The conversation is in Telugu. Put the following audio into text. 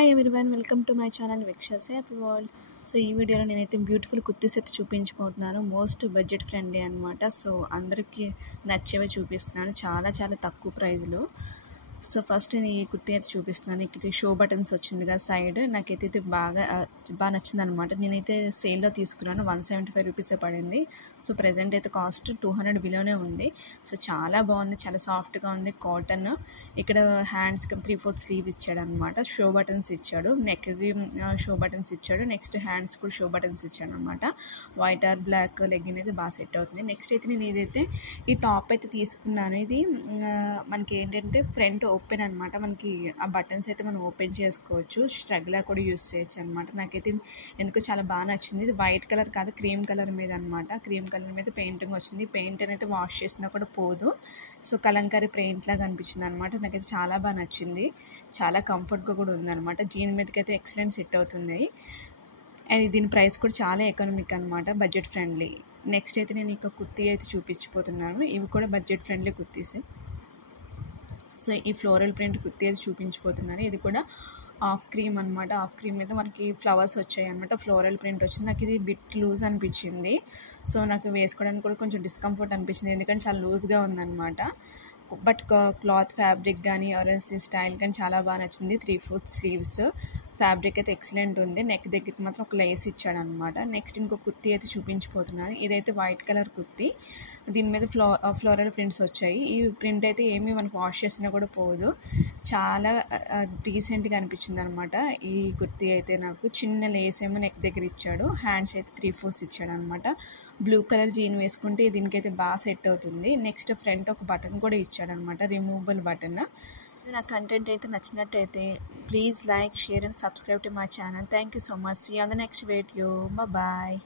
Hi everyone, welcome to my channel Vikshas happy world. So ఈ వీడియోలో నేనైతే బ్యూటిఫుల్ కుర్తీ సెట్ చూపించబోతున్నాను. మోస్ట్ బడ్జెట్ ఫ్రెండ్లీ అనమాట. సో అందరికీ నచ్చేవి చూపిస్తున్నాను, చాలా చాలా తక్కువ ప్రైస్లో. సో ఫస్ట్ నేను ఈ కుర్తీ అయితే చూపిస్తున్నాను. ఇక్కడ షో బటన్స్ వచ్చింది కదా సైడ్, నాకైతే ఇది బాగా నచ్చింది అనమాట. నేనైతే సేల్లో తీసుకున్నాను, 175 రూపీసే పడింది. సో ప్రజెంట్ అయితే కాస్ట్ 200 బిలోనే ఉంది. సో చాలా బాగుంది, చాలా సాఫ్ట్గా ఉంది, కాటన్. ఇక్కడ హ్యాండ్స్కి 3/4 స్లీవ్ ఇచ్చాడు అనమాట. షో బటన్స్ ఇచ్చాడు, నెక్కి షో బటన్స్ ఇచ్చాడు, నెక్స్ట్ హ్యాండ్స్ కూడా షో బటన్స్ ఇచ్చాడు అనమాట. వైట్ ఆర్ బ్లాక్ లెగ్గిన్ అయితే బాగా సెట్ అవుతుంది. నెక్స్ట్ అయితే నేను ఇదైతే ఈ టాప్ అయితే తీసుకున్నాను. ఇది మనకి ఏంటంటే ఫ్రంట్ ఓపెన్ అనమాట. మనకి ఆ బటన్స్ అయితే మనం ఓపెన్ చేసుకోవచ్చు, స్ట్రగ్లా కూడా యూస్ చేయొచ్చు అనమాట. నాకైతే ఎందుకో చాలా బాగా నచ్చింది. ఇది వైట్ కలర్ కాదు, క్రీమ్ కలర్ మీద అనమాట. క్రీమ్ కలర్ మీద పెయింటింగ్ వచ్చింది. పెయింట్ అయితే వాష్ చేసినా కూడా పోదు. సో కలంకారీ పెయింట్ లాగా అనిపించింది అనమాట. నాకైతే చాలా బాగా నచ్చింది, చాలా కంఫర్ట్గా కూడా ఉందన్నమాట. జీన్ మీదకి అయితే ఎక్సలెంట్ సెట్ అవుతుంది. అండ్ దీని ప్రైస్ కూడా చాలా ఎకనామిక్ అనమాట, బడ్జెట్ ఫ్రెండ్లీ. నెక్స్ట్ అయితే నేను ఇక కుర్తీ అయితే చూపించిపోతున్నాను. ఇవి కూడా బడ్జెట్ ఫ్రెండ్లీ కుర్తీసే. సో ఈ ఫ్లోరల్ ప్రింట్ కుర్తీ అయితే చూపించిపోతున్నాను. ఇది కూడా హాఫ్ క్రీమ్ అనమాట. హాఫ్ క్రీమ్ మీద మనకి ఫ్లవర్స్ వచ్చాయి అనమాట, ఫ్లోరల్ ప్రింట్ వచ్చింది. నాకు ఇది బిట్ లూజ్ అనిపించింది. సో నాకు వేసుకోవడానికి కూడా కొంచెం డిస్కంఫర్ట్ అనిపించింది, ఎందుకంటే చాలా లూజ్గా ఉందన్నమాట. బట్ క్లాత్ ఫ్యాబ్రిక్ కానీ ఆరెల్స్ స్టైల్ కానీ చాలా బాగా నచ్చింది. 3/4 స్లీవ్స్, ఫ్యాబ్రిక్ అయితే ఎక్సలెంట్ ఉంది. నెక్ దగ్గరికి మాత్రం ఒక లేస్ ఇచ్చాడు అనమాట. నెక్స్ట్ ఇంకో కుర్తీ అయితే చూపించిపోతున్నాను. ఇదైతే వైట్ కలర్ కుర్తీ, దీని మీద ఫ్లోరల్ ప్రింట్స్ వచ్చాయి. ఈ ప్రింట్ అయితే ఏమీ మనకు వాష్ చేసినా కూడా పోదు, చాలా డీసెంట్గా అనిపించింది అనమాట. ఈ కుర్తీ అయితే నాకు చిన్న లేస్ ఏమో నెక్ దగ్గర ఇచ్చాడు, హ్యాండ్స్ అయితే 3/4 ఇచ్చాడు అనమాట. బ్లూ కలర్ జీన్ వేసుకుంటే దీనికైతే బాగా సెట్ అవుతుంది. నెక్స్ట్ ఫ్రంట్ ఒక బటన్ కూడా ఇచ్చాడు అనమాట, రిమూవబుల్ బటన్. నా కంటెంట్ అయితే నచ్చినట్టయితే please like, share and subscribe to my channel. Thank you so much. See you on the next video. Bye.